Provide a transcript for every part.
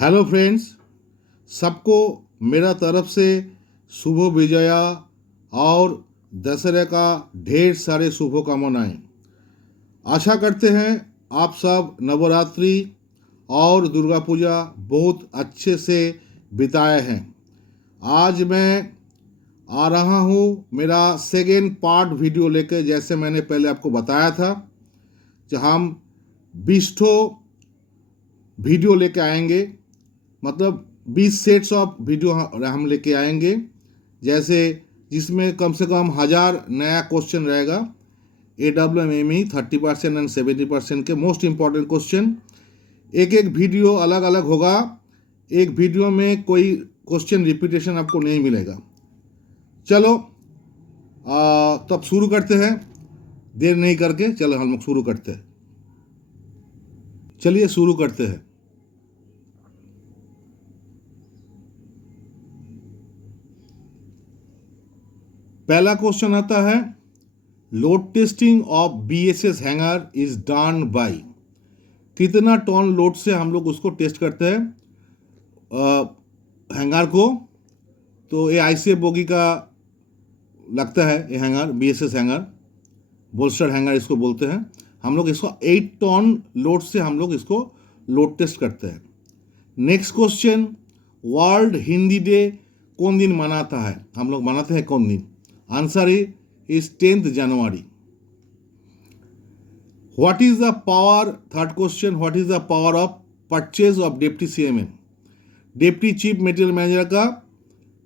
Hello friends, सबको मेरा तरफ से शुभ विजया और दशहरा का ढेर सारे शुभकामनाएं। आशा करते हैं आप सब नवरात्रि और दुर्गा पूजा बहुत अच्छे से बिताए हैं। आज मैं आ रहा हूँ मेरा सेकेंड पार्ट वीडियो लेकर। जैसे मैंने पहले आपको बताया था कि हम 20 वीडियो लेके आएंगे, मतलब 20 सेट्स ऑफ वीडियो हम लेके आएंगे, जैसे जिसमें कम से कम 1000 नया क्वेश्चन रहेगा। AWME 30% एंड 70% के मोस्ट इम्पॉर्टेंट क्वेश्चन। एक एक वीडियो अलग अलग होगा, एक वीडियो में कोई क्वेश्चन रिपीटेशन आपको नहीं मिलेगा। चलो तब शुरू करते हैं, देर नहीं करके। चलो हम लोग शुरू करते हैं। चलिए शुरू करते हैं। पहला क्वेश्चन आता है, load testing of BSS hanger is done by. कितना टन लोड से हम लोग उसको टेस्ट करते हैं हैंगर को। तो ये ICF बोगी का लगता है, ये hanger BSS hanger, bolster hanger इसको बोलते हैं। हम लोग इसको 8 टन लोड से हम लोग इसको लोड टेस्ट करते हैं। Next question, world Hindi day कौन दिन मनाता है, हम लोग मनाते हैं कौन दिन? आंसर इज 10th जनवरी। What is the power, third question, what is the power of purchase of deputy CMN? Deputy chief material manager का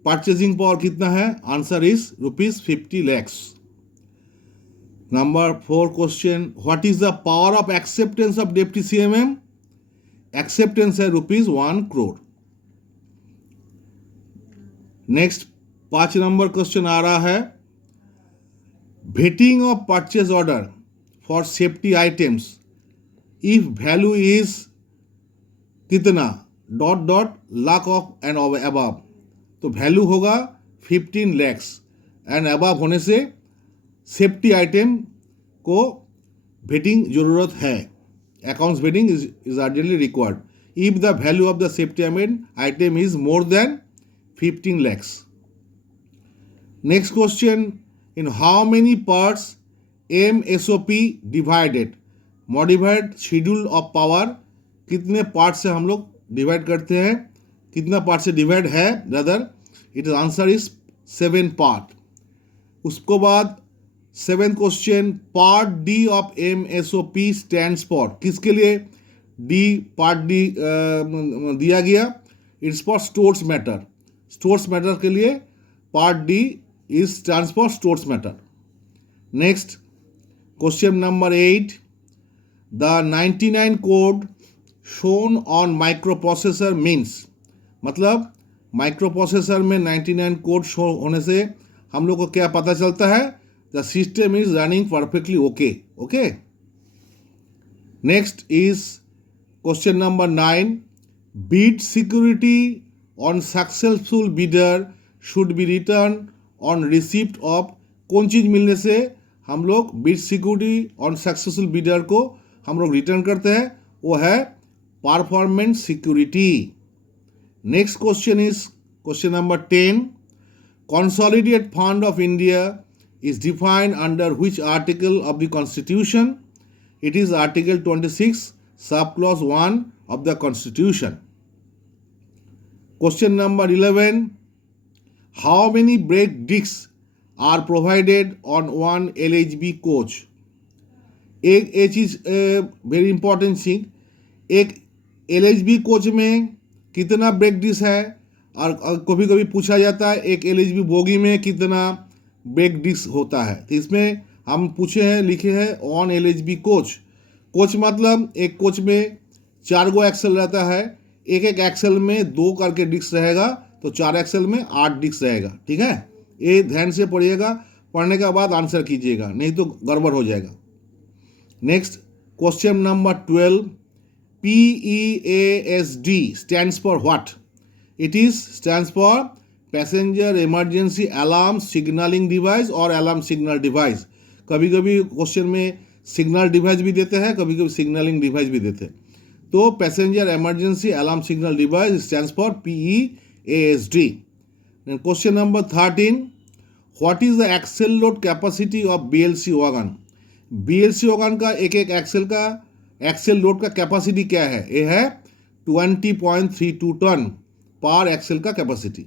परचेजिंग पावर कितना है? Answer is ₹50 lakhs। Number 4 question, what is the power of acceptance of deputy CMM? Acceptance है ₹1 crore। Next 5 number question आ रहा है, vetting of purchase order for safety items if value is कितना dot dot lakh of and above. तो value होगा 15 lakhs and above होने से safety item को भेटिंग जरूरत है। Accounts vetting is urgently required if the value of the safety item is more than 15 lakhs। Next question, in how many parts MSOP divided? Modified schedule of power कितने part से हम लोग divide करते हैं, कितना part से divide है brother? It answer is 7 part. उसको बाद 7th question, part D of MSOP stands for, किसके लिए डी पार्ट डी दिया गया? It's for stores matter. Stores matter के लिए part D is stands for stores matter. Next question number 8, the 99 code shown on microprocessor means, मतलब microprocessor में 99 code show होने से हम लोग को क्या पता चलता है? The system is running perfectly okay. Next is question number 9, bid security on successful bidder should be returned on receipt of. कौन चीज़ मिलने से हम लोग bid security on successful bidder को हम लोग रिटर्न करते हैं? वो है performance security. Next question is question number 10, consolidated fund of India is defined under which article of the constitution? It is article 26 sub clause 1 of the constitution. Question number 11, how many brake discs are provided on one LHB coach? एक चीज़ very important thing, एक LHB coach में कितना brake disc है? और कभी कभी पूछा जाता है एक LHB बोगी में कितना ब्रेक डिस्क होता है। तो इसमें हम पूछे हैं, लिखे हैं ऑन LHB कोच। कोच मतलब एक कोच में 4 गो एक्सल रहता है, एक एक एक्सल में 2 करके डिस्क रहेगा, तो 4 एक्सल में 8 डिस्क रहेगा। ठीक है, ये ध्यान से पढ़िएगा, पढ़ने के बाद आंसर कीजिएगा, नहीं तो गड़बड़ हो जाएगा। Next question number 12, PEASD stands for what? It is stands for passenger emergency alarm signalling device और अलार्म सिग्नल डिवाइस। कभी कभी क्वेश्चन में सिग्नल डिवाइस भी देते हैं, कभी कभी सिग्नलिंग डिवाइस भी देते हैं। तो passenger emergency alarm signal device stands for PEASD. Then question number 13. What is the axle load capacity of BLC wagon? BLC wagon का एक एक एक्सेल लोड का कैपेसिटी क्या है? ये है 20.32 टन पर एक्सेल का capacity.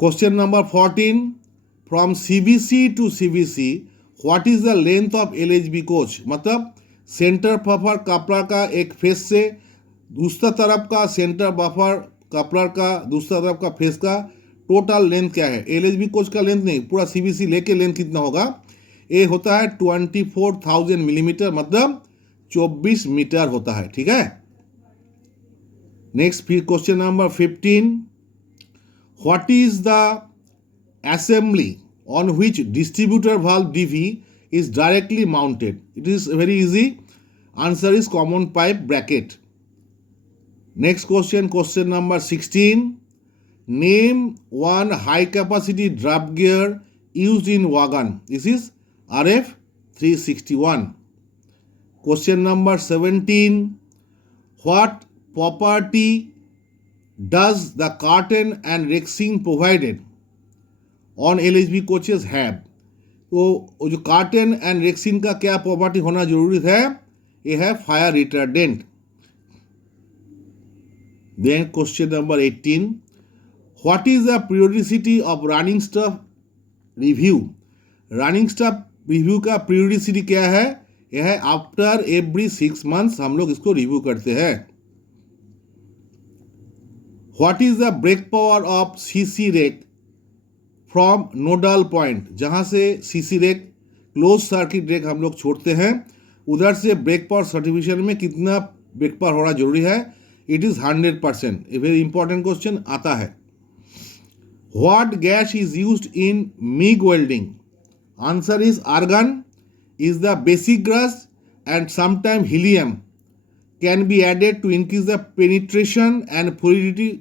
Question number 14. From CBC to CBC what is the length of LHB coach? मतलब सेंटर बफर कपलर का एक फेस से दूसरा तरफ का सेंटर बफर कपलर का दूसरा तरफ का फेस का टोटल लेंथ क्या है? LHB कोच का लेंथ नहीं, पूरा CBC लेके लेंथ कितना होगा? ये होता है 24,000 मिलीमीटर, मतलब 24 मीटर होता है. ठीक है. नेक्स्ट फिर question number 15. What is the assembly on which distributor valve DV is directly mounted? It is very easy. Answer is common pipe bracket. Next question number 16. Name one high capacity draft gear used in wagon. This is RF 361. Question number 17. What property does the curtain and rexing provided on LHB coaches have? तो जो carton and Rexin का क्या property होना जरूरी है? ये है fire retardant. Then question number 18. What is the periodicity of running stuff review? Running stuff review का पीरियोडिसिटी क्या है? यह है आफ्टर एवरी 6 मंथ्स हम लोग इसको रिव्यू करते हैं. What is the brake power of CC rake from nodal point? जहाँ से CC rake close circuit rake हम लोग छोड़ते हैं, उधर से ब्रेक पावर सर्टिफिकेशन में कितना ब्रेक पावर होना जरूरी है? It is 100%. A very important question आता है. What gas is used in MIG welding? Answer is argon is the basic gas and sometime helium can be added to increase the penetration and fluidity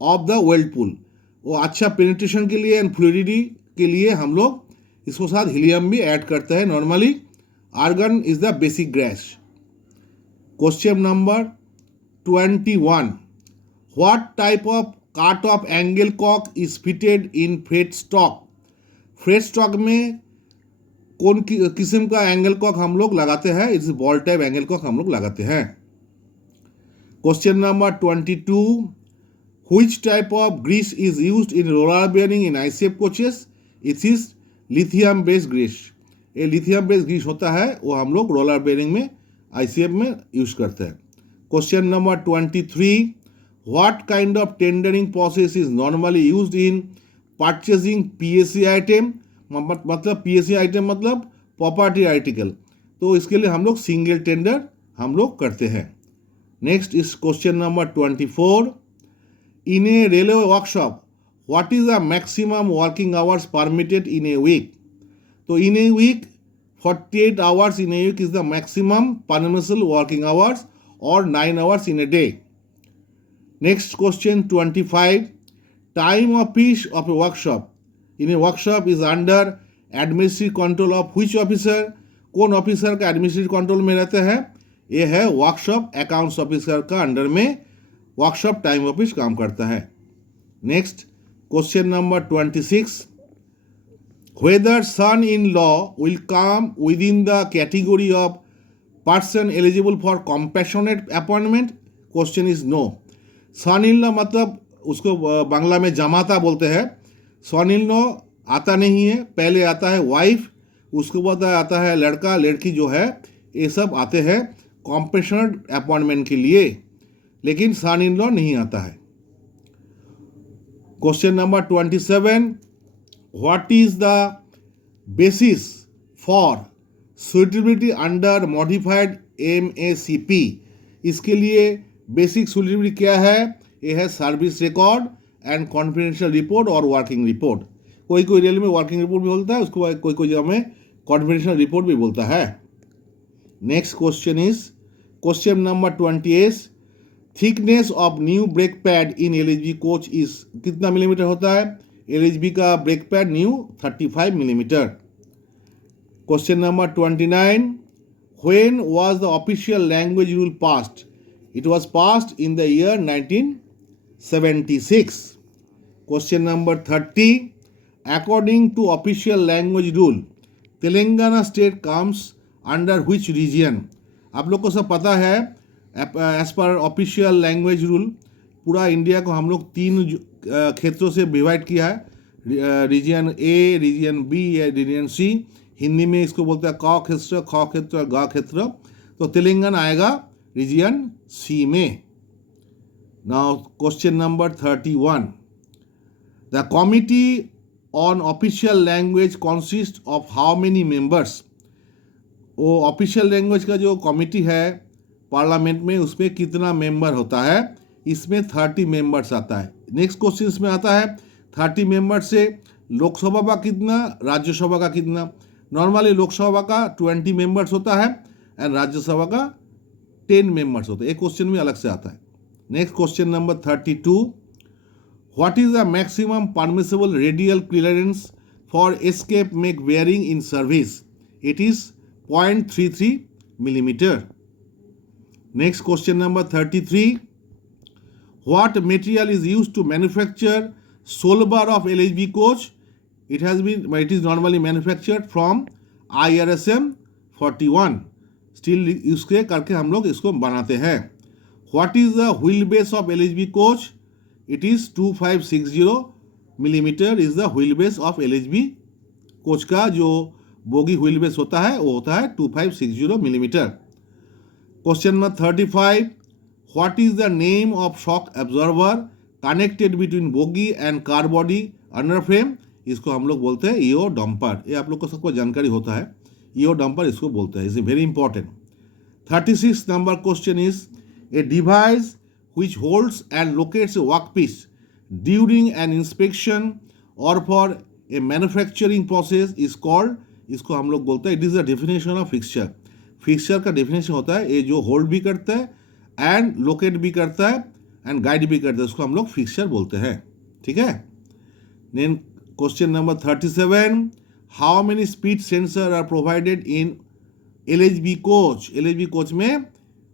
of the weld pool. वो अच्छा penetration के लिए and fluidity के लिए हम लोग इसको साथ हीलियम भी ऐड करते हैं. Normally argon is the basic gas. Question number 21. What type of cut off angle cock is fitted in freight stock? Freight stock में कौन किस्म का एंगल कॉक हम लोग लगाते हैं? It's ball type angle Kock हम लोग लगाते हैं. Question number 22. Which type of grease is used in roller bearing in ICF coaches? It is lithium based grease. ये lithium based grease होता है, वो हम लोग roller bearing में ICF में यूज करते हैं. Question number 23. What kind of tendering process is normally used in purchasing PSC item? मतलब PSC item मतलब प्रॉपर्टी आर्टिकल. तो इसके लिए हम लोग सिंगल टेंडर हम लोग करते हैं. Next is question number 24. In a railway workshop, what is the maximum working hours permitted in a week? So in a week, 48 hours in a week is the maximum permissible working hours, or 9 hours in a day. Next question 25. Time of fish of a workshop. In a workshop is under administrative control of which officer? कौन officer का administrative control में रहते हैं? ये है workshop accounts officer का under में workshop time office काम करता है. Next question number 26. Whether son in law will come within the category of person eligible for compassionate appointment? Question is no. son in law मतलब उसको बांग्ला में जमाता बोलते हैं. son in law आता नहीं है, पहले आता है वाइफ, उसके बाद आता है लड़का लड़की जो है, ये सब आते हैं कॉम्पेशनेट अपॉइंटमेंट के लिए, लेकिन सन इन लॉ नहीं आता है. Question number 27. What is the basis for suitability under modified MACP? इसके लिए बेसिक सुटेबिलिटी क्या है? ये है service record and confidential report और वर्किंग रिपोर्ट. कोई कोई रेल में वर्किंग रिपोर्ट भी बोलता है, उसको कोई कोई जगह में कॉन्फिडेंशियल रिपोर्ट भी बोलता है. Next question is question number 28. Thickness of new brake pad in LHB coach is कितना मिलीमीटर होता है? LHB का brake pad new 35 millimetre. Question number 29. When was the official language rule passed? It was passed in the year 1976. Question number 30. According to official language rule, Telangana state comes under which region? आप लोग को सब पता है, as per official language rule पूरा India को हम लोग 3 क्षेत्रों से डिवाइड किया है, रीजन ए, रीजन बी या रीजन सी। हिंदी में इसको बोलते हैं क क्षेत्र, ख क्षेत्र और ग क्षेत्र। तो तेलंगाना आएगा रीजन सी में। Now question number 31. The committee on official language consist of how many members? वो ऑफिशियल लैंग्वेज का जो कमिटी है पार्लियामेंट में, उसमें कितना मेंबर होता है? इसमें 30 मेंबर्स आता है। नेक्स्ट क्वेश्चन इसमें आता है 30 मेंबर से लोकसभा का कितना, राज्यसभा का कितना? नॉर्मली लोकसभा का 20 मेंबर्स होता है एंड राज्यसभा का 10 मेंबर्स होते हैं। एक क्वेश्चन में अलग से आता है। Next question number 32. What is the maximum permissible radial clearance for escape make bearing in service? It is 0.33 millimeter. Next question number 33. What material is used to manufacture sole bar of LHB coach? It is normally manufactured from IRSM 41. Steel use करके हम लोग इसको बनाते हैं। What is the wheelbase of LHB coach? It is 2560 millimeter is the wheelbase of LHB coach का जो bogie wheelbase होता है वो होता है 2560 millimetre. Question number 35. What is the name of shock absorber connected between bogie and car body under frame? इसको हम लोग बोलते हैं ईओ डंपर। ये आप लोग को सबको जानकारी होता है, ईओ डंपर इसको बोलते हैं। Is very important. 36 number question is a device which holds and locates a workpiece during an inspection or for a manufacturing process is called, इसको हम लोग बोलते हैं it is the definition of fixture. Fixture का definition होता है ये जो होल्ड भी करता है एंड लोकेट भी करता है एंड गाइड भी करता है, उसको हम लोग फिक्सचर बोलते हैं। ठीक है। Then question number 37. How many speed sensor are provided in LHB coach? LHB coach में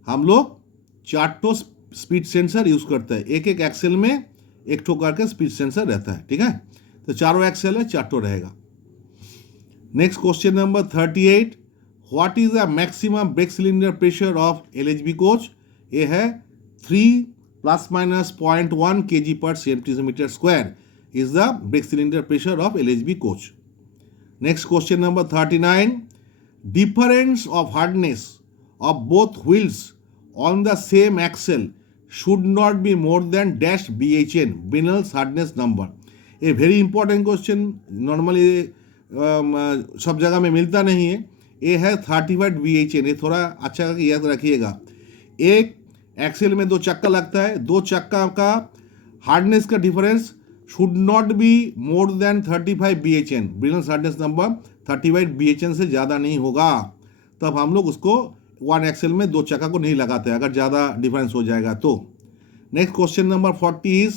हम लोग 4 स्पीड सेंसर यूज करते हैं। एक एक एक्सेल में एक ठो करके स्पीड सेंसर रहता है। ठीक है, तो 4 एक्सेल है, 4 रहेगा। Next question number 38. What is the maximum brake cylinder pressure of LHB coach? ये है 3 ± 0.1 kg per centimeter square is the brake cylinder pressure of LHB coach. Next question number 39. Difference of hardness of both wheels on the same axle should not be more than dash BHN, Brinell's hardness number. A very important question, normally सब जगह में मिलता नहीं है। ये है 35 BHN। ये थोड़ा अच्छा याद रखिएगा। एक एक्सेल में 2 चक्का लगता है, 2 चक्का का हार्डनेस का difference should not be more than 35 BHN, Brinell's hardness number 35 BHN से ज़्यादा नहीं होगा। तब हम लोग उसको 1 एक्सेल में 2 चक्का को नहीं लगाते अगर ज़्यादा डिफरेंस हो जाएगा तो। Next question number 40 is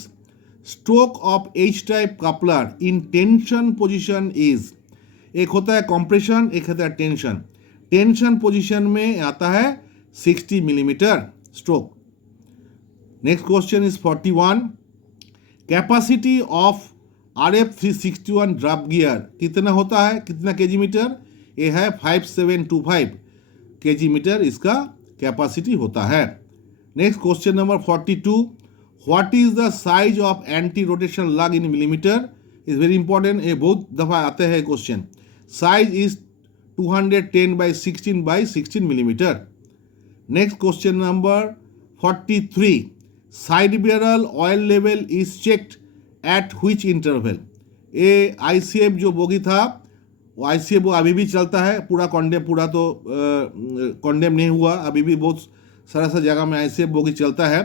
stroke of H type coupler in tension position is. एक होता है कंप्रेशन, एक होता है टेंशन। टेंशन पोजीशन में आता है 60 millimetre stroke. Next question is 41. Capacity of RF 361 drop gear कितना होता है, कितना केजी मीटर? ये है 5725 केजी मीटर इसका कैपेसिटी होता है। Next question number 42. What is the size of anti rotation lug in millimetre? Is very important, ये बहुत दफ़ा आते हैं question. Size is 210 by 16 by 16 millimetre. Next question number 43. Side barrel oil level is checked at which interval? ये ICF जो bogie था वो ICF वो अभी भी चलता है, पूरा तो कॉन्डेम नहीं हुआ, अभी भी बहुत सारा जगह में ICF बोगी चलता है।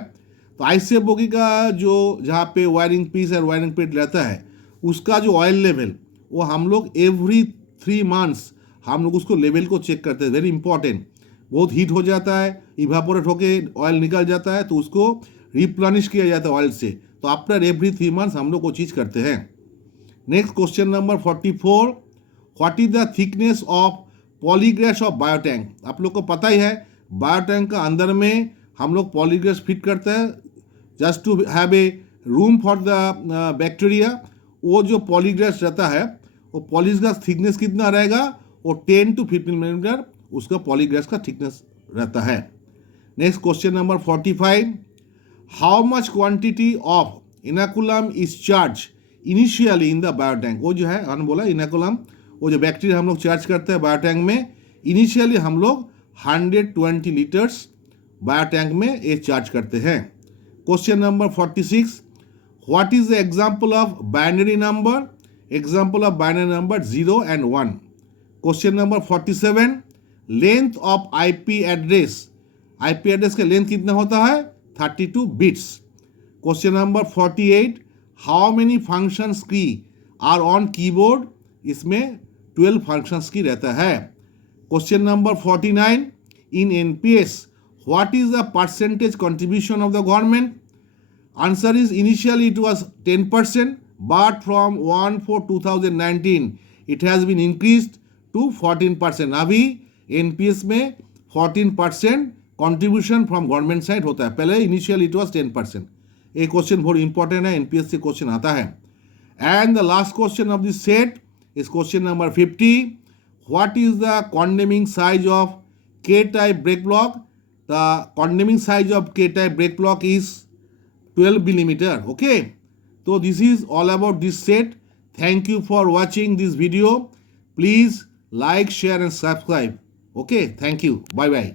तो ICF बोगी का जो जहाँ पे वायरिंग पीस और वायरिंग पेट रहता है उसका जो ऑयल लेवल वो हम लोग एवरी 3 months हम लोग उसको लेवल को चेक करते हैं। Very important. बहुत हीट हो जाता है, इवापोरेट होके ऑयल निकल जाता है तो उसको रिप्लेनिश किया जाता है ऑयल से। तो आफ्टर एवरी 3 months हम लोग वो चीज़ करते हैं। Next question number 44. What is the thickness of polygrass of biotank? आप लोग को पता ही है बायोटैंक का अंदर में हम लोग पॉलीग्रेस फिट करते हैं just to have a room for the bacteria. वो जो पॉलीग्रेस रहता है वो पॉलीग्रेस थिकनेस कितना रहेगा, वो 10 to 15 मिलीमीटर उसका पॉलीग्रेस का थिकनेस रहता है। Next question number 45, how much quantity of inoculum is charge initially in the biotank. वो जो है हमने बोला इनाकुलम, वो जो बैक्टीरिया हम लोग चार्ज करते हैं बायोटैंक में, इनिशियली हम लोग 120 लीटर्स बायोटैंक में ये चार्ज करते हैं। Question number 46, what is the example of binary number. Example of binary number 0 and 1। Question number 47, length of IP address. IP address का लेंथ कितना होता है, 32 bits. Question number 48, how many functions की are on keyboard. इसमें 12 functions की रहता है। Question number 49, in NPS what is the percentage contribution of the government. Answer is initially it was 10%, but from 1/4/2019 it has been increased to 14%। अभी NPS में 14% contribution from government side होता है, पहले initial it was 10%। ये question बहुत important है, NPS से question आता है। And the last question of this set is question number 50, what is the condemning size of K type brake block. The condemning size of K type brake block is 12 millimeter। okay, so this is all about this set। thank you for watching this video। please like, share and subscribe। okay, thank you, bye bye।